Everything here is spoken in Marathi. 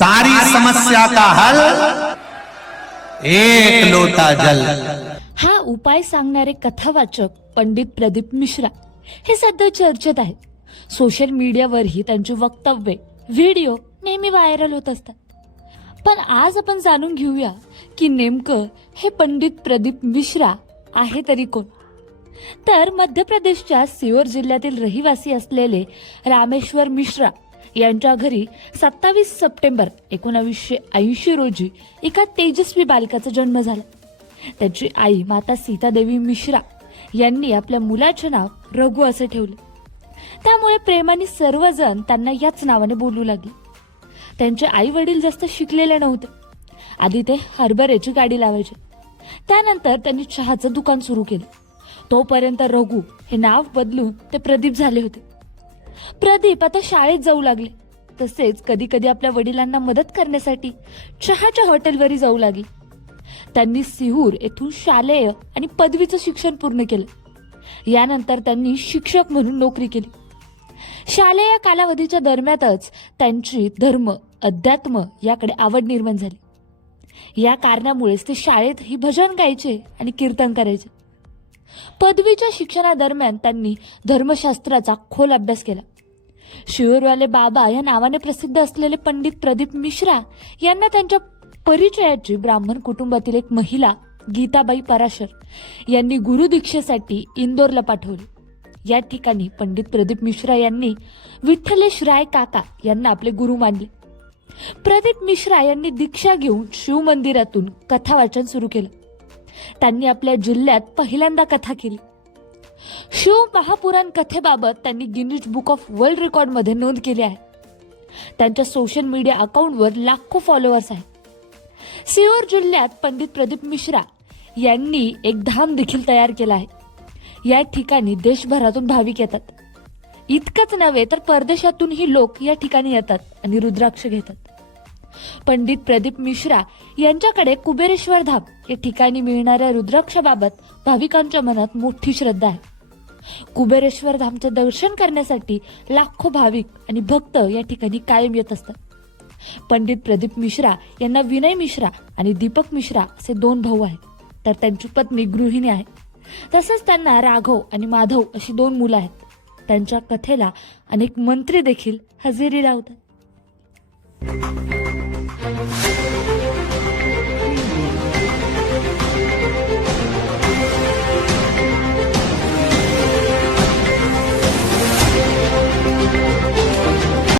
सारी समस्या का हल? एक लोटा जल। हा उपाय सांगणारे कथावाचक पंडित प्रदीप मिश्रा हे सध्या चर्चेत आहेत. सोशल मीडियावरही त्यांची वक्तव्ये व्हिडिओ नेहमी व्हायरल होत असतात. पण आज आपण जाणून घेऊया की नेमकं हे पंडित प्रदीप मिश्रा आहे तरी कोण? तर मध्य प्रदेशच्या सिओर जिल्ह्यातील रहिवासी असलेले रामेश्वर मिश्रा यांच्या घरी सत्तावीस सप्टेंबर एकोणावीसशे ऐंशी रोजी एका तेजस्वी बालकाचा जन्म झाला. त्याची आई माता सीतादेवी मिश्रा यांनी आपल्या मुलाचे नाव रघु असे ठेवले. त्यामुळे प्रेमाने सर्वजण त्यांना याच नावाने बोलू लागले. त्यांचे आई वडील जास्त शिकलेले नव्हते. आधी ते हरभऱ्याची गाडी लावायचे. त्यानंतर त्यांनी चहाचं दुकान सुरू केलं. तोपर्यंत रघु हे नाव बदलून ते प्रदीप झाले होते. प्रदीप आता शाळेत जाऊ लागले. तसेच कधी कधी आपल्या वडिलांना मदत करण्यासाठी चहाच्या हॉटेलवरही जाऊ लागले. त्यांनी सिहूर येथून शालेय आणि पदवीचं शिक्षण पूर्ण केलं. यानंतर त्यांनी शिक्षक म्हणून नोकरी केली. शालेय कालावधीच्या दरम्यानच त्यांची धर्म अध्यात्म याकडे आवड निर्माण झाली. या कारणामुळेच ते शाळेत ही भजन गायचे आणि कीर्तन करायचे. पदवीच्या शिक्षणादरम्यान त्यांनी धर्मशास्त्राचा खोल अभ्यास केला. शिवरवाले बाबा या नावाने प्रसिद्ध असलेले पंडित प्रदीप मिश्रा यांना त्यांच्या परिचयाची ब्राह्मण कुटुंबातील एक महिला गीताबाई पराशर यांनी गुरुदीक्षेसाठी इंदोरला पाठवले. या ठिकाणी पंडित प्रदीप मिश्रा यांनी विठ्ठलेश राय काका यांना आपले गुरु मानले. प्रदीप मिश्रा यांनी दीक्षा घेऊन शिवमंदिरातून कथावाचन कथा वाचन सुरू केलं. त्यांनी आपल्या जिल्ह्यात पहिल्यांदा कथा केली. शिव महापुराण कथेबाबत त्यांनी गिनीज बुक ऑफ वर्ल्ड रेकॉर्डमध्ये नोंद केली आहे. त्यांच्या सोशल मीडिया अकाउंटवर लाखो फॉलोअर्स आहेत. सिओर जिल्ह्यात पंडित प्रदीप मिश्रा यांनी एक धाम देखील तयार केला आहे. या ठिकाणी देशभरातून भाविक येतात. इतकंच नव्हे तर परदेशातूनही लोक या ठिकाणी येतात आणि रुद्राक्ष घेतात. पंडित प्रदीप मिश्रा यांच्याकडे कुबेरेश्वर धाम या ठिकाणी मिळणाऱ्या रुद्राक्षाबाबत भाविकांच्या मनात मोठी श्रद्धा आहे. कुबेरेश्वर धामचं दर्शन करण्यासाठी लाखो भाविक आणि भक्त या ठिकाणी कायम येत असतात. पंडित प्रदीप मिश्रा यांना विनय मिश्रा आणि दीपक मिश्रा असे दोन भाऊ आहेत. तर त्यांची पत्नी गृहिणी आहे. तसंच त्यांना राघव आणि माधव अशी दोन मुलं आहेत. त्यांच्या कथेला अनेक मंत्री देखील हजेरी लावतात.